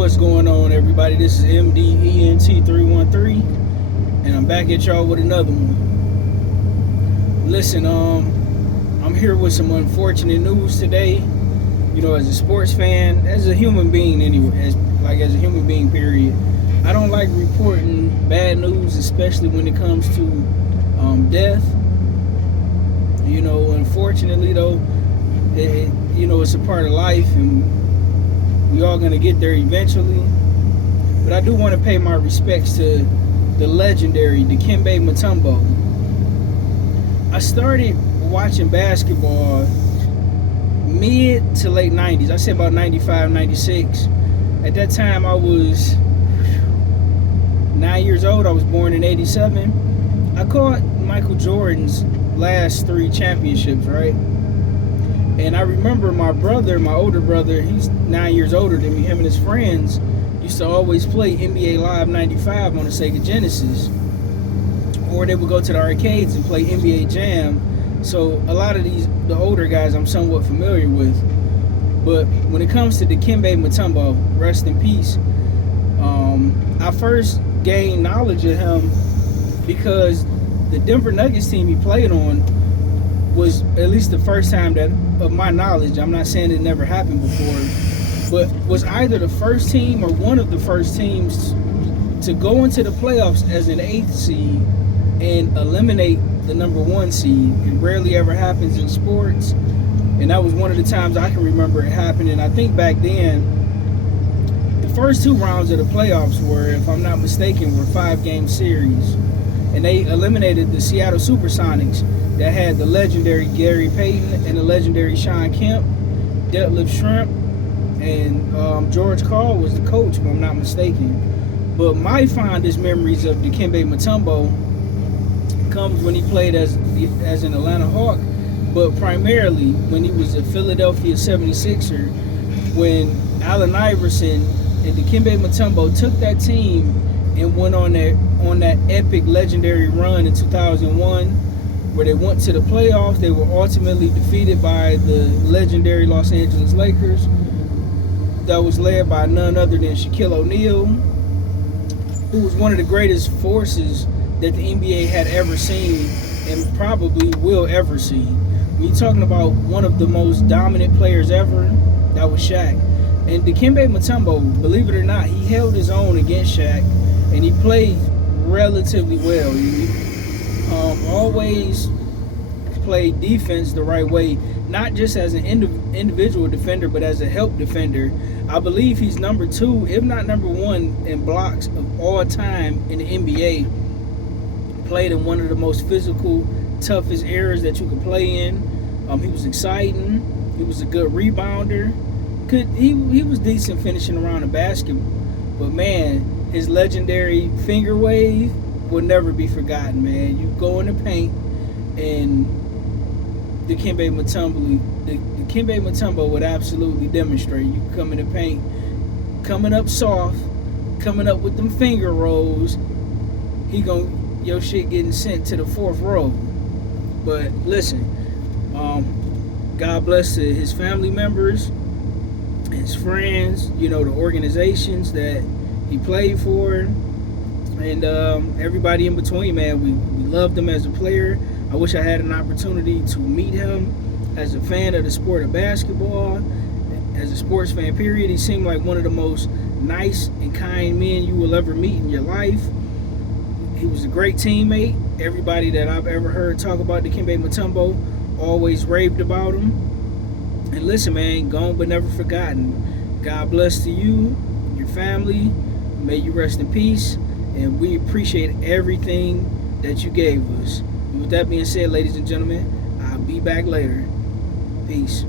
What's going on, everybody? This is MDENT313, and I'm back at y'all with another one. Listen, I'm here with some unfortunate news today. You know, as a sports fan, as a human being anyway, as a human being, period. I don't like reporting bad news, especially when it comes to death. You know, unfortunately though, it's a part of life, and we all gonna get there eventually. But I do want to pay my respects to the legendary Dikembe Mutombo. I started watching basketball mid to late 90s. I say about 95, 96. At that time, I was 9 years old. I was born in 87. I caught Michael Jordan's last 3 championships, right? And I remember my older brother, he's 9 years older than me, him and his friends used to always play NBA Live 95 on the Sega Genesis. Or they would go to the arcades and play NBA Jam. So a lot of the older guys I'm somewhat familiar with. But when it comes to Dikembe Mutombo, rest in peace, I first gained knowledge of him because the Denver Nuggets team he played on was, at least the first time that, of my knowledge, I'm not saying it never happened before, but was either the first team or one of the first teams to go into the playoffs as an 8th seed and eliminate the number 1 seed. It rarely ever happens in sports, and that was one of the times I can remember it happening. I think back then, the first 2 rounds of the playoffs were, if I'm not mistaken, were 5-game series, and they eliminated the Seattle Supersonics that had the legendary Gary Payton and the legendary Sean Kemp, Detlef Schrempf, and George Karl was the coach, if I'm not mistaken. But my fondest memories of Dikembe Mutombo comes when he played as an Atlanta Hawk, but primarily when he was a Philadelphia 76er, when Allen Iverson and Dikembe Mutombo took that team and went on that epic legendary run in 2001, where they went to the playoffs. They were ultimately defeated by the legendary Los Angeles Lakers that was led by none other than Shaquille O'Neal, who was one of the greatest forces that the NBA had ever seen and probably will ever see. When you're talking about one of the most dominant players ever, that was Shaq. And Dikembe Mutombo, believe it or not, he held his own against Shaq, and he played relatively well. He always played defense the right way, not just as an individual defender, but as a help defender. I believe he's number 2, if not number 1, in blocks of all time in the NBA. Played in one of the most physical, toughest eras that you could play in. He was exciting. He was a good rebounder. He was decent finishing around the basket. But man, his legendary finger wave will never be forgotten, man. You go in the paint, and Dikembe Mutombo would absolutely demonstrate. You come in the paint, coming up soft, coming up with them finger rolls, your shit getting sent to the 4th row. But listen, God bless to his family members, his friends, the organizations that he played for, and everybody in between, man. We loved him as a player. I wish I had an opportunity to meet him as a fan of the sport of basketball, as a sports fan, period. He seemed like one of the most nice and kind men you will ever meet in your life. He was a great teammate. Everybody that I've ever heard talk about Dikembe Mutombo always raved about him. And listen, man, gone but never forgotten. God bless to you, your family. May you rest in peace. And we appreciate everything that you gave us. And with that being said, ladies and gentlemen, I'll be back later. Peace.